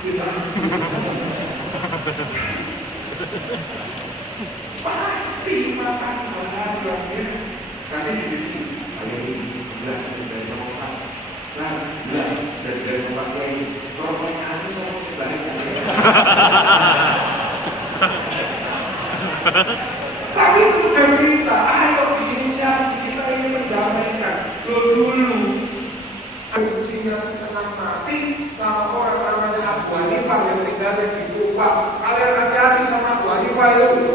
Kita pasti makan bahagia. Nanti di sini, ini jelas sudah sama saya bilang sudah tidak sempat lagi. Kalau aku sama sebaliknya. Tapi itu sudah cerita. Ayo inisiasi kita ini mendamaikan. Dulu kuncinya setengah mati sama orang namanya Abu Hanifah yang tinggalnya di Kufah. Kalian hati-hati sama Abu Hanifah itu.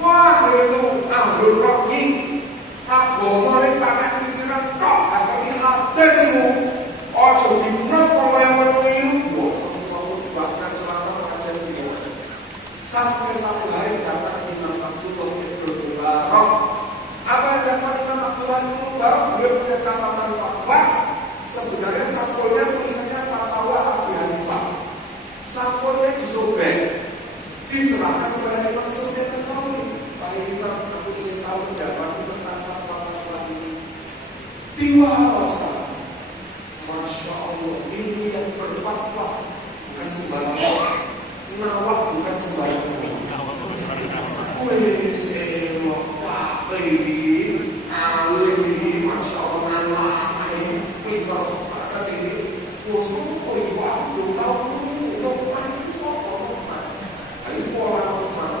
Wah itu Abdul Rocky. Agama ini pakai pikiran tok. Atau di hadis itu. Ojo dibuat kalau yang menunggu. Wah semua bahkan selama ajar di luar. Sampai satu hari datang Imam Abdullah Ibn Mubarak. Apa yang dapat Imam Abdullah Ibn Mubarak? Beliau punya catatan fatwa. Sebenarnya sampulnya tulisannya fatwa Abu Hanifah. Sampulnya disobek, diserahkan kepada Imam Sufyan Ats-Tsauri. Pak Imam, aku ingin tahu pendapatmu tentang fatwa ini. Diwasa, masya Allah, ini yang berfatwa bukan sembarangan, nawak bukan sembarangan. Wih, selok Pak ini, alim ini, masya Allah, anak ini. Pintar banget ini. Semua ibu belum tahu Luqman itu siapa Luqman. Ayo pola Luqman.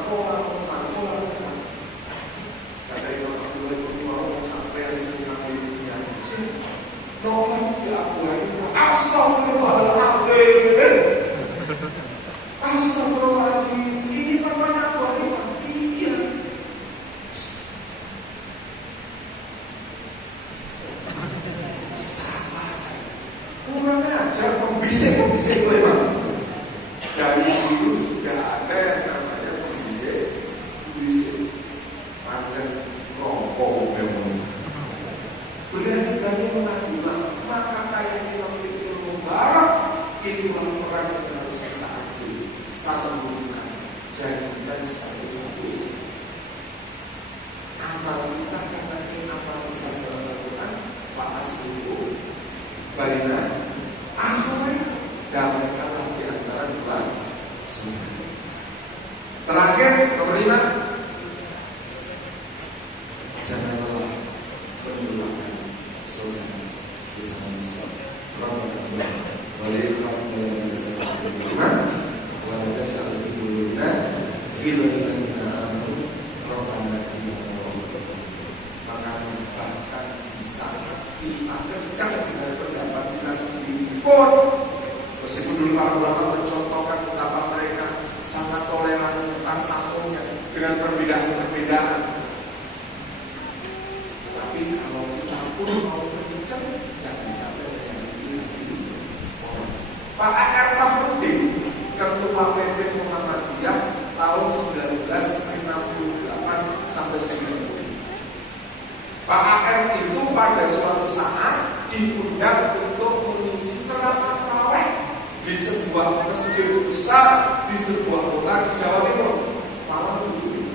Kata Imam Abdullah Ibn Mubarak sampai yang sering dunia. Luqman ya Abu Hanifah. Astagfirullahaladzim. Astagfirullahaladzim. Ini fatwanya Abu Hanifah. Iya. Kurang ajar pembisik itu memang. Dari dulu sudah ada yang namanya pembisik panjang rokok memang. Berani mengambil maka kayak Imam Ibn Mubarak itulah perang yang harus kita ambil. Sambungkan, jadikan sebagai satu amal kita katakan amal besar dalam Al-Quran. Pak Asliu baiklah damaikanlah di antara dua saudara. Terakhir, kelima, janganlah menduakan saudara sesama Islam. Rahmatullah, waalaikumsalam warahmatullahi wabarakatuh. Wa naj'al fi qulubina ghillan lil amanu rabbana innaka ra'ufur rahim. Maka bahkan bisa kita kencang dengan pendapat kita sendiri pun. Meskipun dulu para ulama mencontohkan betapa mereka sangat toleran tasamuhnya dengan perbedaan-perbedaan. Tapi kalau kita pun mau berbincang, jangan sampai menjadi orang. Pak A.R. Fakhruddin, Ketua PP Muhammadiyah tahun 1968 sampai 90. Pak A.R. itu pada suatu saat diundang untuk mengisi ceramah tarawih di sebuah masjid besar di sebuah kota di Jawa Timur. Malam itu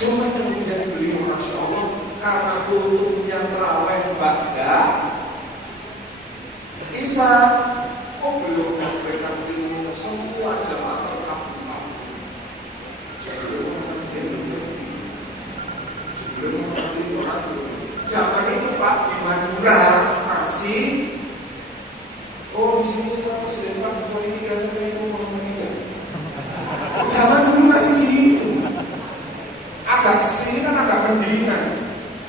cuma kemudian beliau masya Allah karena kulturnya tarawih ba'da Isa, belum memberikan ilmu semua jamaah terkabul. Zaman itu Pak di Madura masih di sini kita presiden Pak Jokowi 3 sampai itu meninggal. Zaman dulu masih gitu. Agak kesini kan agak mendingan.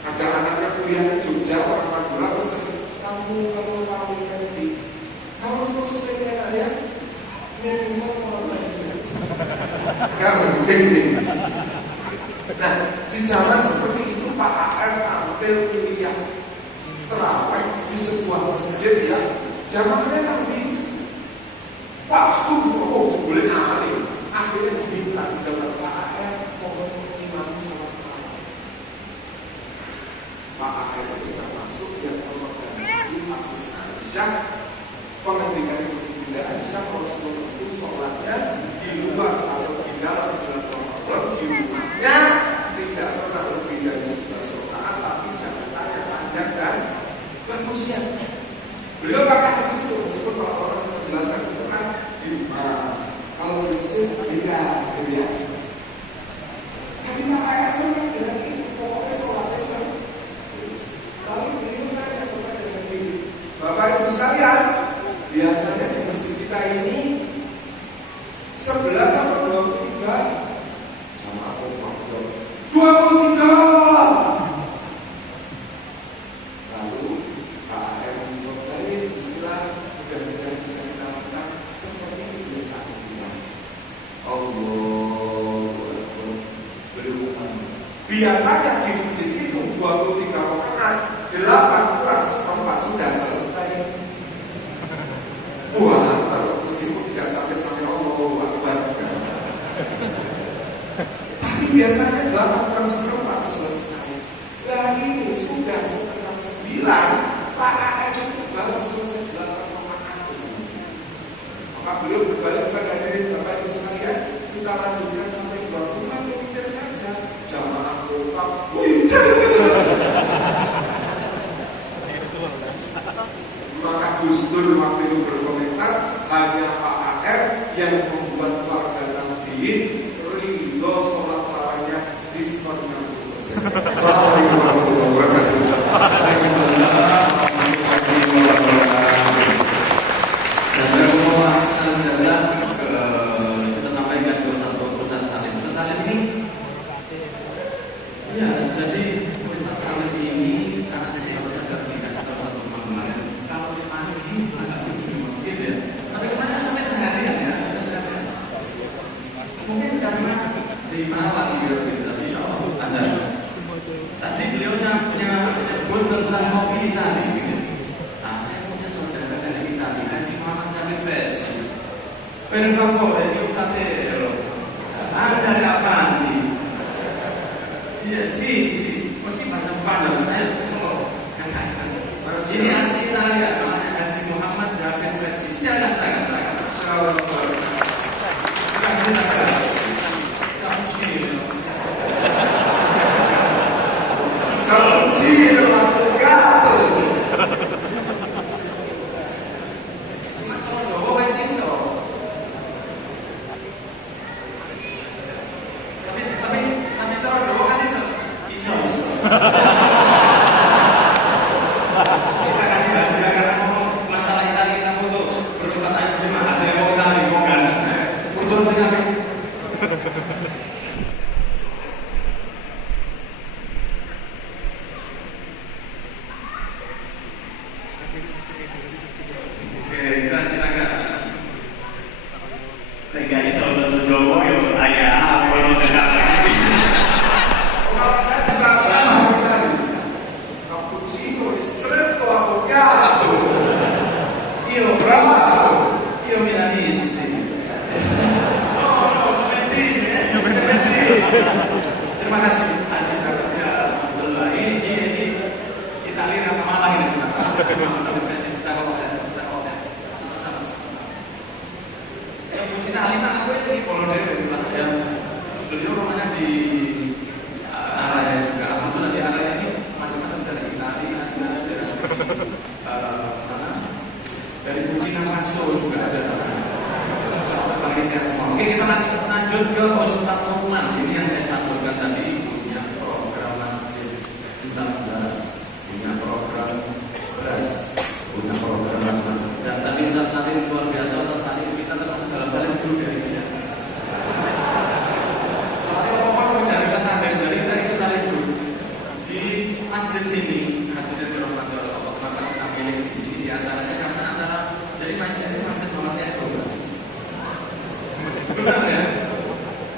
Ada anaknya kuliah di Jogja, orang Madura pesan, kamu nanti harus sesuai dengan ya minimal mau belajar. Gak mungkin. Nah, di zaman seperti itu Pak A.R. tampil kuliah terawih di sebuah masjid ya. Zamannya nanti waktu boleh alim. Akhirnya diminta dengan Pak A.R. mohon imam sholat terawih. Pak A.R. itu termasuk yang memegang hadis Aisyah, pengendikan Ibunda Aisyah Rasulullah itu sholatnya di luar atau di dalam bulan Ramadan di rumahnya tidak pernah lebih dari 11 rakaat, tapi jabatannya panjang dan bagusnya. Beliau pakai hadis itu meskipun orang 11 atau 23? Sama aku waktu 23. Lalu Pak AM memulai istilah mudah-mudahan bisa kita lakukan seperti biasa bilang. Allah berulang. Biasanya di masjid itu 23 rakaat, 8 kurang seperempat sudah selesai. Wah, kalau meskipun tidak sampai Allahu Akbar, tapi biasanya 8 kurang seperempat selesai. Nah ini sudah setengah 9, Pak AM itu baru selesai 8 rakaat. Maka beliau berbalik pada diri Bapak Ibu sekalian, kita lanjutkan sampai 20 witir saja. Jamaah kompak, witir. Maka Gus Dur waktu itu berkomentar, hanya Pak AR yang membuat warga Nahdliyin ridho sholat tarawihnya diskon 60%. Assalamualaikum warahmatullahi wabarakatuh. Kita sampaikan ke satu Ustaz Salim. Ustaz Salim ini, ya jadi Ustaz Salim ini karena saya harus agak dikasih tahu satu kemarin. Kalau pagi agak begini mungkin ya. Tapi kemarin sampai seharian ya, sampai seharian. Mungkin karena di malam ya, tapi insya Allah ada. Tadi beliau nyebut tentang kopi tadi. Nah, saya punya saudara dari Italia, Haji Muhammad David Fetch. Per favore, mio fratello, andare avanti. Iya, sì, così bahasa Spanyol. Ini asli Italia, namanya Haji Muhammad David Fetch. Silakan. Cappuccino, avvocato. Cuma Jawa wis iso. Tapi cara Jawa kan iso. Kita kasih hadiah karena ngomong masalah Itali, kita foto berlipat air lima, ada yang mau Itali, mau kan? Foto sekali. Oke, kita silakan. Tega iso bahasa Jawa yo, ayah apa lo dengar? Kalau saya bisa bahasa Itali, cappuccino, ristretto, avvocato. Io milanisti. No, Juventini. Terima kasih Haji ya, Alhamdulillah. Ini Italia rasa Malang ini sudah. Kita aliman aku ini Polodere ya. Beliau rumahnya di area juga. Alhamdulillah di area ini macam-macam dari Italia, dari mana? Dari Burkina Faso juga ada. Bagi sehat semua. Oke, kita lanjut ke Ustaz Luqman. Ini yang saya sambungkan tadi, punya program masjid Duta Negara, punya program beras, punya program macam-macam. Dan tadi Ustaz Salim luar biasa. Ustaz Salim kita termasuk dalam Salim dulu dari dia. Soalnya ngomong mencari Ustaz Salim, jadi kita ikut Salim dulu di masjid ini. Hadirin dirahmati oleh Allah. Kenapa kita pilih di sini? Di antaranya karena antara jadi masjid ini masjid Muhammadiyah itu. Benar ya?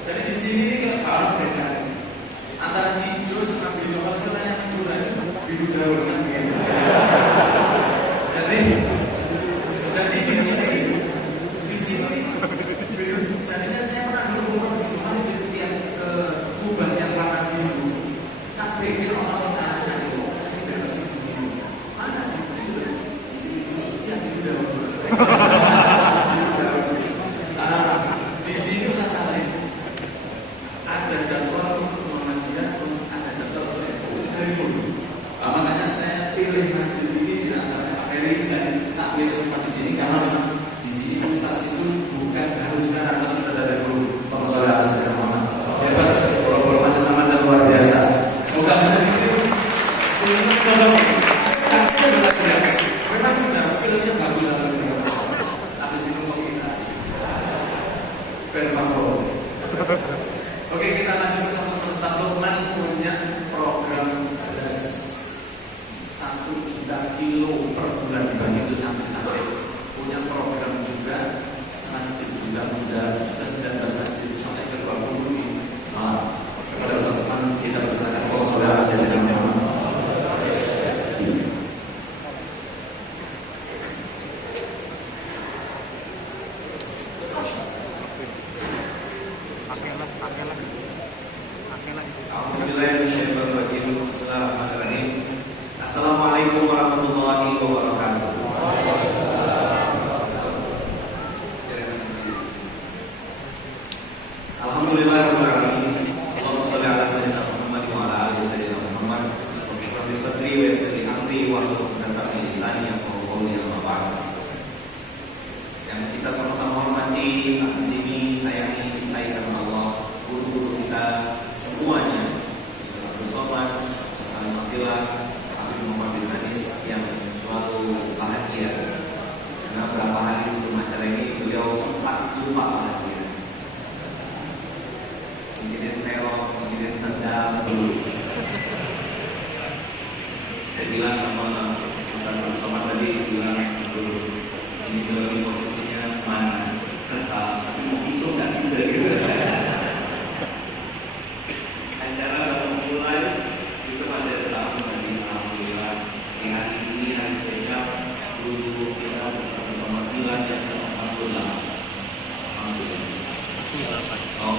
Jadi di sini ini kalau beda antara hijau sama biru, kalau kita tanya biru daun kan begitu. Jadi di sini sedang dulu. Saya bilang sama Ustaz Somad tadi, bilang dulu ini lagi posisinya manas, kesal, tapi mau pisau nggak bisa gitu. Acara kalau mulai itu masih ada tamu tadi, alhamdulillah. Di hari ini hari spesial dulu kita bersama-sama bilang yang ke-48. Alhamdulillah. Tahun